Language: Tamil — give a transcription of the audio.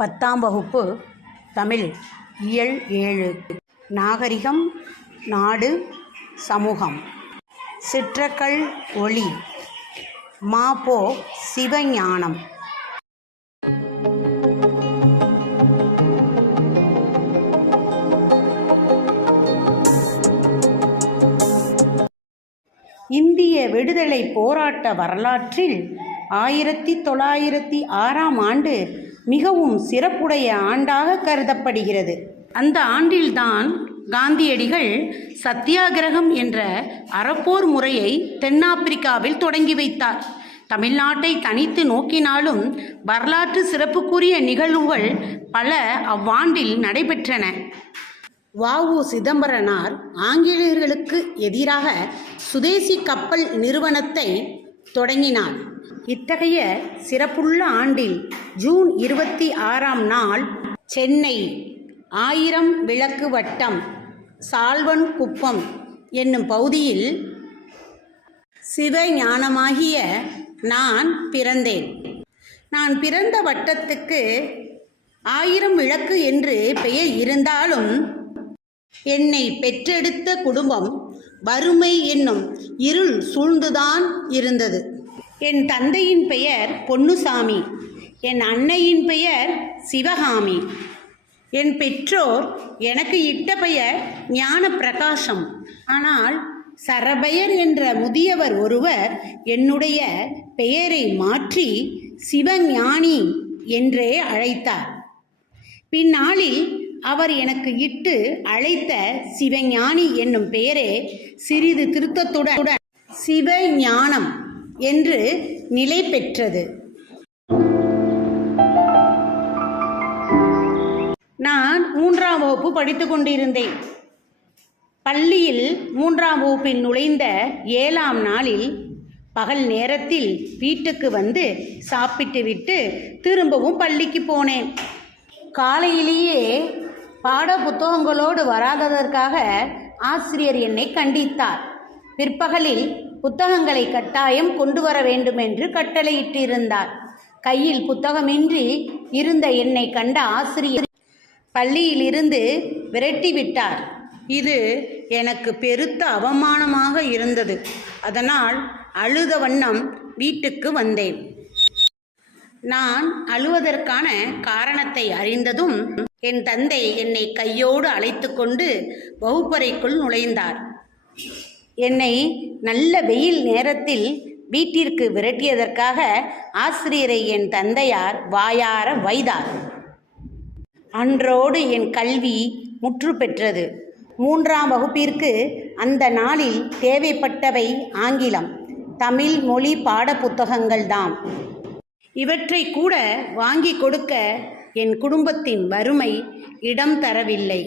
10ஆம் வகுப்பு தமிழ் இயல் 7 நாகரிகம் நாடு சமூகம். சிற்றக்கல் ஒளி மாபோ சிவஞானம். இந்திய விடுதலை போராட்ட வரலாற்றில் 1906ஆம் ஆண்டு மிகவும் சிறப்புடைய ஆண்டாக கருதப்படுகிறது. அந்த ஆண்டில்தான் காந்தியடிகள் சத்தியாகிரகம் என்ற அறப்போர் முறையை தென்னாப்பிரிக்காவில் தொடங்கி வைத்தார். தமிழ்நாட்டை தனித்து நோக்கினாலும் வரலாற்று சிறப்புக்குரிய நிகழ்வுகள் பல அவ்வாண்டில் நடைபெற்றன. வ.உ. சிதம்பரனார் ஆங்கிலேயர்களுக்கு எதிராக சுதேசி கப்பல் நிறுவனத்தை தொடங்கினார். இத்தகைய சிறப்புள்ள ஆண்டில் ஜூன் 26ஆம் நாள் சென்னை 1000 விளக்கு வட்டம் சால்வன் குப்பம் என்னும் பகுதியில் சிவஞானமாகிய நான் பிறந்தேன். நான் பிறந்த வட்டத்துக்கு 1000 விளக்கு என்று பெயர் இருந்தாலும் என்னை பெற்றெடுத்த குடும்பம் வறுமை என்னும் இருள் சூழ்ந்துதான் இருந்தது. என் தந்தையின் பெயர் பொன்னுசாமி, என் அன்னையின் பெயர் சிவகாமி. என் பெற்றோர் எனக்கு இட்ட பெயர் ஞான பிரகாசம். ஆனால் சரபெயர் என்ற முதியவர் ஒருவர் என்னுடைய பெயரை மாற்றி சிவஞானி என்றே அழைத்தார். பின்னாளில் அவர் எனக்கு இட்டு அழைத்த சிவஞானி என்னும் பெயரே சிறிது திருத்தத்துடன் சிவஞானம் என்று நிலை பெற்றது. நான் 3ஆம் வகுப்பு படித்து கொண்டிருந்தேன். பள்ளியில் 3ஆம் வகுப்பில் நுழைந்த 7ஆம் நாளில் பகல் நேரத்தில் வீட்டுக்கு வந்து சாப்பிட்டு விட்டு திரும்பவும் பள்ளிக்கு போனேன். காலையிலேயே பாட புத்தகங்களோடு வராததற்காக ஆசிரியர் என்னை கண்டித்தார். பிற்பகலில் புத்தகங்களை கட்டாயம் கொண்டு வர வேண்டும் என்று கட்டளையிட்டிருந்தார். கையில் புத்தகமின்றி இருந்த என்னை கண்ட ஆசிரியர் பள்ளியிலிருந்து விரட்டிவிட்டார். இது எனக்கு பெருத்த அவமானமாக இருந்தது. அதனால் அழுத வண்ணம் வீட்டுக்கு வந்தேன். நான் அழுவதற்கான காரணத்தை அறிந்ததும் என் தந்தை என்னை கையோடு அழைத்து கொண்டு வகுப்பறைக்குள் நுழைந்தார். என்னை நல்ல வெயில் நேரத்தில் வீட்டிற்கு விரட்டியதற்காக ஆசிரியரை என் தந்தையார் வாயார வைத்தார். அன்றோடு என் கல்வி முற்று பெற்றது. 3ஆம் வகுப்பிற்கு அந்த நாளில் தேவைப்பட்டவை ஆங்கிலம், தமிழ் மொழி பாட புத்தகங்கள்தான். இவற்றை கூட வாங்கி கொடுக்க என் குடும்பத்தின் வறுமை இடம் தரவில்லை.